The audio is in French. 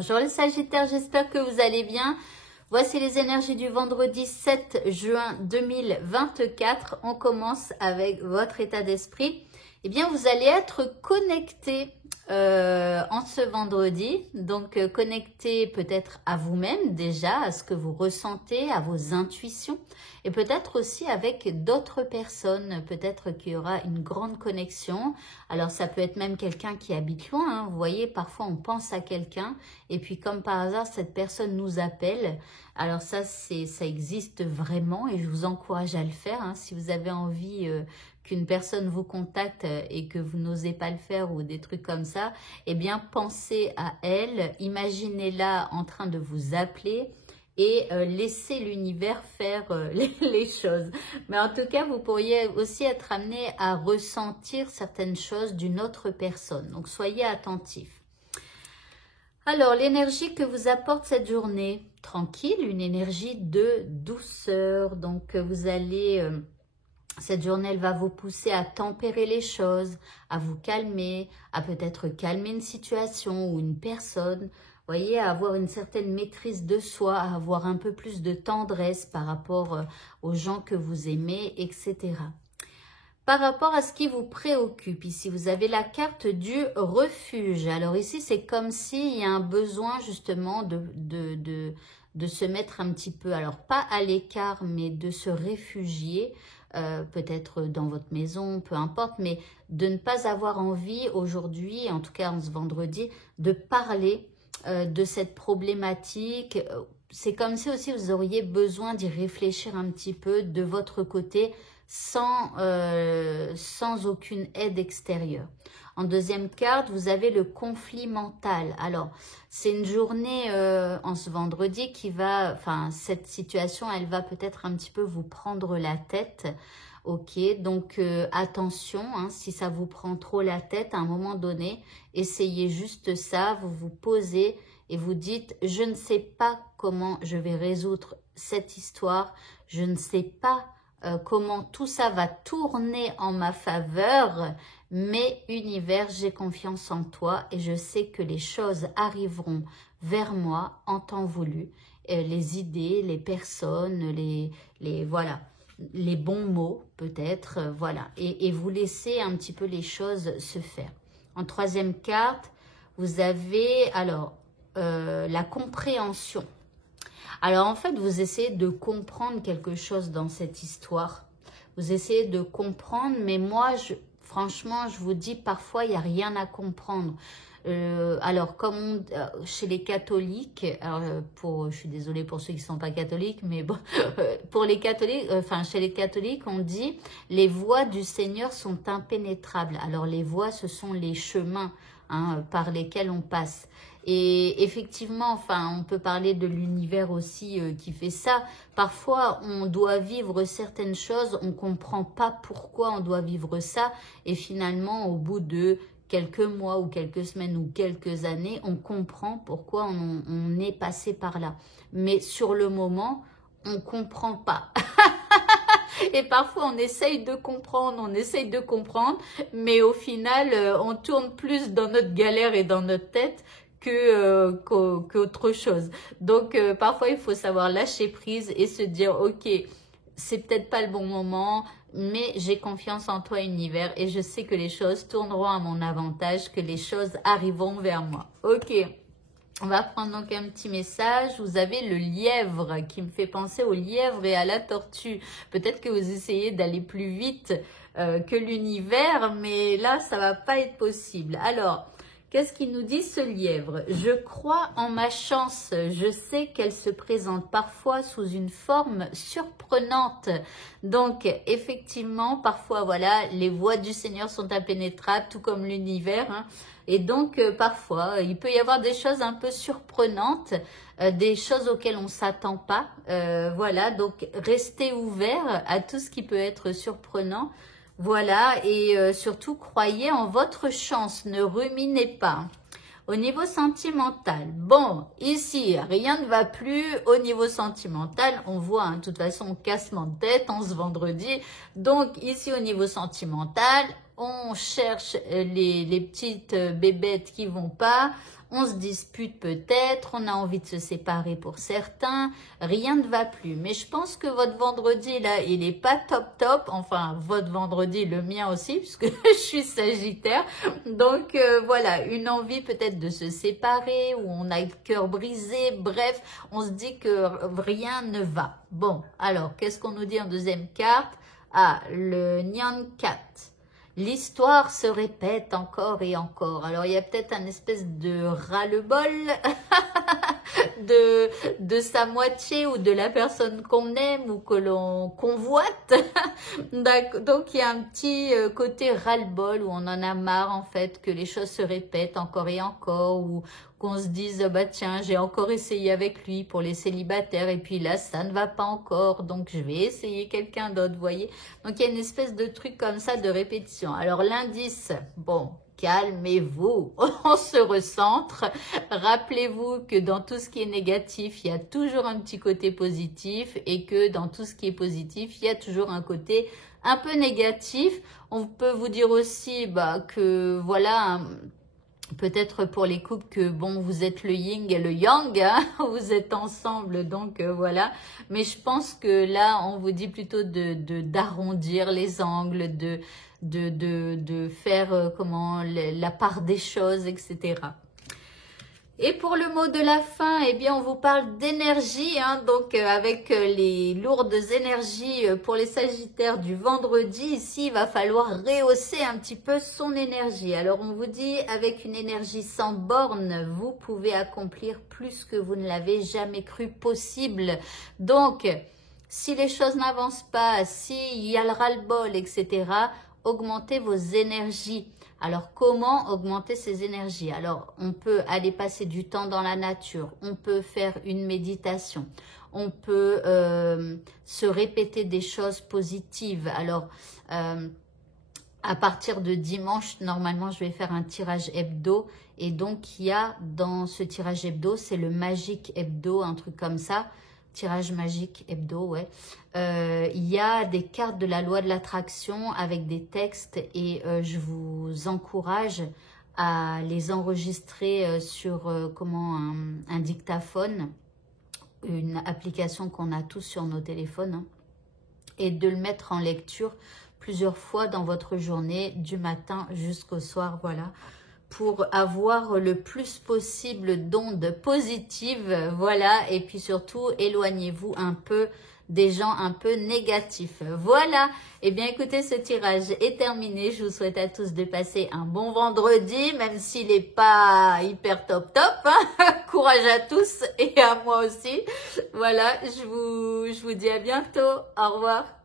Bonjour les Sagittaires, j'espère que vous allez bien. Voici les énergies du vendredi 7 juin 2024. On commence avec votre état d'esprit. Eh bien, vous allez être connecté en ce vendredi. Donc, connecté peut-être à vous-même déjà, à ce que vous ressentez, à vos intuitions. Et peut-être aussi avec d'autres personnes. Peut-être qu'il y aura une grande connexion. Alors, ça peut être même quelqu'un qui habite loin. Hein. Vous voyez, parfois, on pense à quelqu'un. Et puis, comme par hasard, cette personne nous appelle. Alors ça existe vraiment et je vous encourage à le faire. Hein. Si vous avez envie qu'une personne vous contacte et que vous n'osez pas le faire ou des trucs comme ça, eh bien pensez à elle, imaginez-la en train de vous appeler et laissez l'univers faire les choses. Mais en tout cas, vous pourriez aussi être amené à ressentir certaines choses d'une autre personne. Donc soyez attentifs. Alors, l'énergie que vous apporte cette journée, tranquille, une énergie de douceur. Donc, vous allez, cette journée, elle va vous pousser à tempérer les choses, à vous calmer, à peut-être calmer une situation ou une personne. Vous voyez, à avoir une certaine maîtrise de soi, à avoir un peu plus de tendresse par rapport aux gens que vous aimez, etc. Par rapport à ce qui vous préoccupe, ici, vous avez la carte du refuge. Alors ici, c'est comme s'il y a un besoin justement de se mettre un petit peu, alors pas à l'écart, mais de se réfugier, peut-être dans votre maison, peu importe, mais de ne pas avoir envie aujourd'hui, en tout cas en ce vendredi, de parler de cette problématique. C'est comme si aussi vous auriez besoin d'y réfléchir un petit peu de votre côté, sans aucune aide extérieure. En deuxième carte, vous avez le conflit mental. Alors, c'est une journée en ce vendredi qui va, enfin, cette situation, elle va peut-être un petit peu vous prendre la tête. Ok, donc attention, hein, si ça vous prend trop la tête, à un moment donné, essayez juste ça, vous vous posez et vous dites, je ne sais pas comment je vais résoudre cette histoire, je ne sais pas comment tout ça va tourner en ma faveur, mais univers, j'ai confiance en toi et je sais que les choses arriveront vers moi en temps voulu. Les idées, les personnes, voilà, les bons mots peut-être, voilà. Et vous laissez un petit peu les choses se faire. En troisième carte, vous avez alors la compréhension. Alors en fait, vous essayez de comprendre quelque chose dans cette histoire. Vous essayez de comprendre, mais moi, franchement, je vous dis, parfois, il n'y a rien à comprendre. Alors, comme chez les catholiques, alors je suis désolée pour ceux qui ne sont pas catholiques, mais bon, pour les catholiques, chez les catholiques, on dit les voies du Seigneur sont impénétrables. Alors, les voies, ce sont les chemins par lesquels on passe. Et effectivement, enfin, on peut parler de l'univers aussi qui fait ça. Parfois, on doit vivre certaines choses, on ne comprend pas pourquoi on doit vivre ça. Et finalement, au bout de quelques mois ou quelques semaines ou quelques années, on comprend pourquoi on est passé par là. Mais sur le moment, on ne comprend pas. Et parfois, on essaye de comprendre, mais au final, on tourne plus dans notre galère et dans notre tête qu'autre chose. Donc, parfois, il faut savoir lâcher prise et se dire, ok, c'est peut-être pas le bon moment, mais j'ai confiance en toi, univers, et je sais que les choses tourneront à mon avantage, que les choses arriveront vers moi. Ok. On va prendre donc un petit message. Vous avez le lièvre qui me fait penser au lièvre et à la tortue. Peut-être que vous essayez d'aller plus vite que l'univers, mais là, ça va pas être possible. Alors, qu'est-ce qu'il nous dit ce lièvre? Je crois en ma chance. Je sais qu'elle se présente parfois sous une forme surprenante. Donc, effectivement, parfois, voilà, les voies du Seigneur sont impénétrables, tout comme l'univers, hein. Et donc, parfois, il peut y avoir des choses un peu surprenantes, des choses auxquelles on ne s'attend pas. Voilà, donc restez ouvert à tout ce qui peut être surprenant. Voilà, et surtout, croyez en votre chance, ne ruminez pas. Au niveau sentimental, bon, ici, rien ne va plus au niveau sentimental. On voit, hein, de toute façon, cassement de tête en ce vendredi. Donc, ici, au niveau sentimental, on cherche les petites bébêtes qui vont pas. on se dispute peut-être, on a envie de se séparer pour certains, rien ne va plus. Mais je pense que votre vendredi, là, il n'est pas top, enfin, votre vendredi, le mien aussi, puisque je suis Sagittaire. Donc, voilà, une envie peut-être de se séparer, où on a le cœur brisé, bref, on se dit que rien ne va. Bon, alors, qu'est-ce qu'on nous dit en deuxième carte? Ah, le Nyan 4. L'histoire se répète encore et encore. Alors, il y a peut-être un espèce de ras-le-bol de sa moitié ou de la personne qu'on aime ou que l'on convoite. Donc, il y a un petit côté ras-le-bol où on en a marre, en fait, que les choses se répètent encore et encore, ou qu'on se dise, bah tiens, j'ai encore essayé avec lui pour les célibataires et puis là, ça ne va pas encore, donc je vais essayer quelqu'un d'autre, vous voyez. Donc, il y a une espèce de truc comme ça de répétition. Alors, l'indice, bon, calmez-vous, on se recentre. Rappelez-vous que dans tout ce qui est négatif, il y a toujours un petit côté positif et que dans tout ce qui est positif, il y a toujours un côté un peu négatif. On peut vous dire aussi bah, que voilà... Peut-être pour les couples que, bon, vous êtes le yin et le yang, hein, vous êtes ensemble, donc voilà. Mais je pense que là, on vous dit plutôt d'arrondir les angles, de faire comment la part des choses, etc. Et pour le mot de la fin, eh bien, on vous parle d'énergie, hein, donc avec les lourdes énergies pour les Sagittaires du vendredi. Ici, il va falloir rehausser un petit peu son énergie. Alors, on vous dit, avec une énergie sans borne, vous pouvez accomplir plus que vous ne l'avez jamais cru possible. Donc, si les choses n'avancent pas, s'il y a le ras-le-bol, etc., augmentez vos énergies. Alors, comment augmenter ces énergies? Alors, on peut aller passer du temps dans la nature, on peut faire une méditation, on peut se répéter des choses positives. Alors, à partir de dimanche, normalement, je vais faire un tirage hebdo. Et donc, il y a dans ce tirage hebdo, c'est le Magique Hebdo, un truc comme ça. Tirage magique hebdo, ouais. Il y a des cartes de la loi de l'attraction avec des textes et je vous encourage à les enregistrer sur un dictaphone, une application qu'on a tous sur nos téléphones, hein, et de le mettre en lecture plusieurs fois dans votre journée, du matin jusqu'au soir, voilà, pour avoir le plus possible d'ondes positives, voilà, et puis surtout, éloignez-vous un peu des gens un peu négatifs. Voilà, et bien écoutez, ce tirage est terminé. Je vous souhaite à tous de passer un bon vendredi, même s'il n'est pas hyper top, hein. Courage à tous et à moi aussi. Voilà, je vous dis à bientôt. Au revoir.